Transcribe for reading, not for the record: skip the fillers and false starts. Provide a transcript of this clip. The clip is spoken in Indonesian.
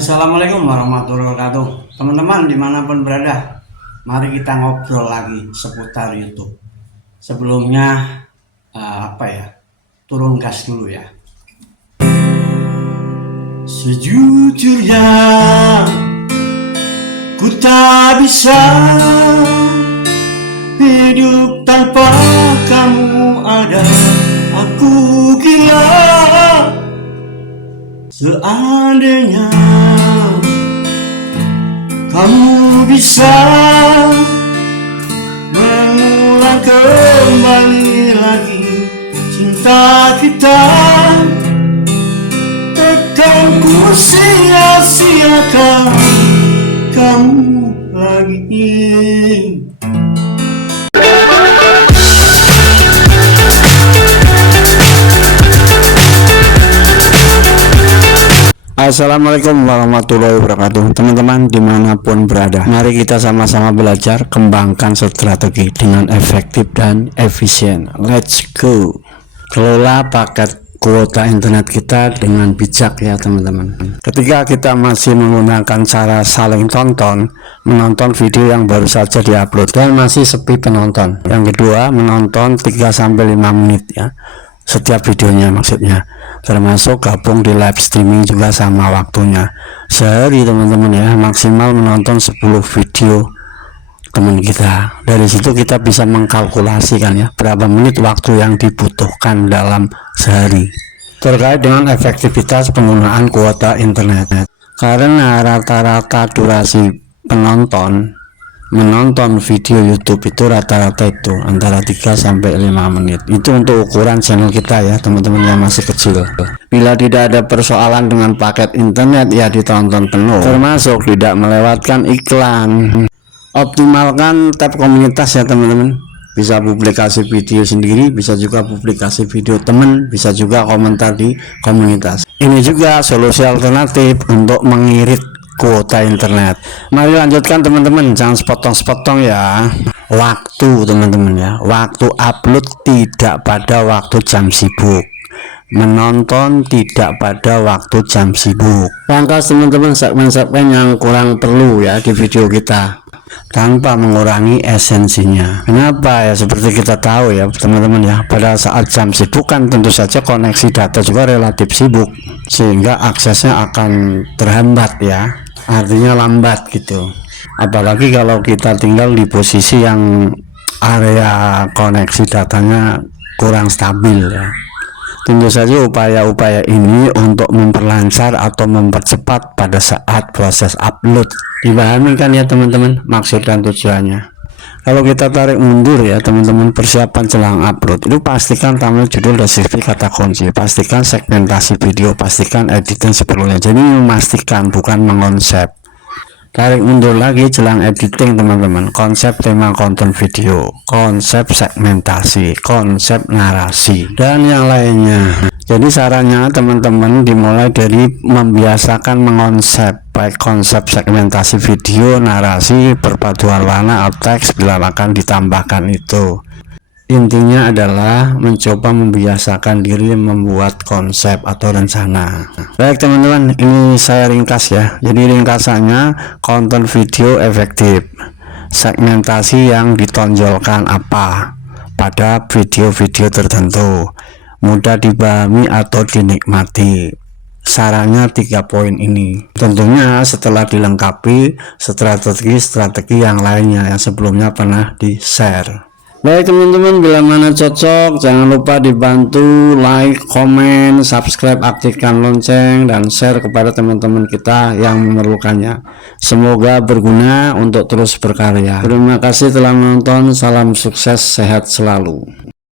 Assalamualaikum warahmatullahi wabarakatuh. Teman-teman dimanapun berada, mari kita ngobrol lagi seputar YouTube. Sebelumnya turun gas dulu ya. Sejujurnya ku tak bisa hidup tanpa kamu ada. Aku gila seandainya kamu bisa mengulang kembali lagi cinta kita, takkan ku sia-siakan kamu lagi. Assalamualaikum warahmatullahi wabarakatuh. Teman-teman dimanapun berada, mari kita sama-sama belajar kembangkan strategi dengan efektif dan efisien. Let's go. Kelola paket kuota internet kita dengan bijak ya teman-teman. Ketika kita masih menggunakan cara saling menonton video yang baru saja diupload dan masih sepi penonton. Yang kedua, menonton 3-5 menit ya setiap videonya, maksudnya termasuk gabung di live streaming juga sama waktunya. Sehari teman-teman ya, maksimal menonton 10 video teman kita. Dari situ kita bisa mengkalkulasikan ya berapa menit waktu yang dibutuhkan dalam sehari. Terkait dengan efektivitas penggunaan kuota internet, karena rata-rata durasi menonton video YouTube itu rata-rata itu antara 3-5 menit. Itu untuk ukuran channel kita ya teman-teman yang masih kecil. Bila tidak ada persoalan dengan paket internet ya ditonton penuh, termasuk tidak melewatkan iklan. Optimalkan tab komunitas ya teman-teman. Bisa publikasi video sendiri, bisa juga publikasi video teman, bisa juga komentar di komunitas. Ini juga solusi alternatif untuk mengirit kuota internet. Mari lanjutkan teman-teman, jangan sepotong-sepotong ya. Waktu teman-teman ya, waktu upload tidak pada waktu jam sibuk, menonton tidak pada waktu jam sibuk. Pangkas teman-teman segmen-segmen yang kurang perlu ya di video kita tanpa mengurangi esensinya. Kenapa ya? Seperti kita tahu ya teman-teman ya, pada saat jam sibuk kan tentu saja koneksi data juga relatif sibuk, sehingga aksesnya akan terhambat ya, artinya lambat gitu. Apalagi kalau kita tinggal di posisi yang area koneksi datanya kurang stabil ya. Tentu saja upaya-upaya ini untuk memperlancar atau mempercepat pada saat proses upload. Dipahami kan ya teman-teman maksud dan tujuannya. Kalau kita tarik mundur ya teman-teman, persiapan jelang upload itu pastikan thumbnail, judul, deskripsi, kata kunci, pastikan segmentasi video, pastikan editing seperlunya. Jadi memastikan, bukan mengonsep. Tarik mundur lagi jelang editing teman-teman, konsep tema konten video, konsep segmentasi, konsep narasi, dan yang lainnya. Jadi sarannya teman-teman dimulai dari membiasakan mengonsep, baik konsep segmentasi video, narasi, perpaduan warna, alt text bila akan ditambahkan itu. Intinya adalah mencoba membiasakan diri membuat konsep atau rencana. Baik teman-teman, ini saya ringkas ya. Jadi ringkasannya, konten video efektif, segmentasi yang ditonjolkan apa pada video-video tertentu, mudah dipahami atau dinikmati. Sarannya 3 poin ini. Tentunya setelah dilengkapi strategi-strategi yang lainnya yang sebelumnya pernah di-share. Baik teman-teman, bila mana cocok jangan lupa dibantu like, komen, subscribe, aktifkan lonceng, dan share kepada teman-teman kita yang memerlukannya. Semoga berguna untuk terus berkarya. Terima kasih telah menonton, salam sukses, sehat selalu.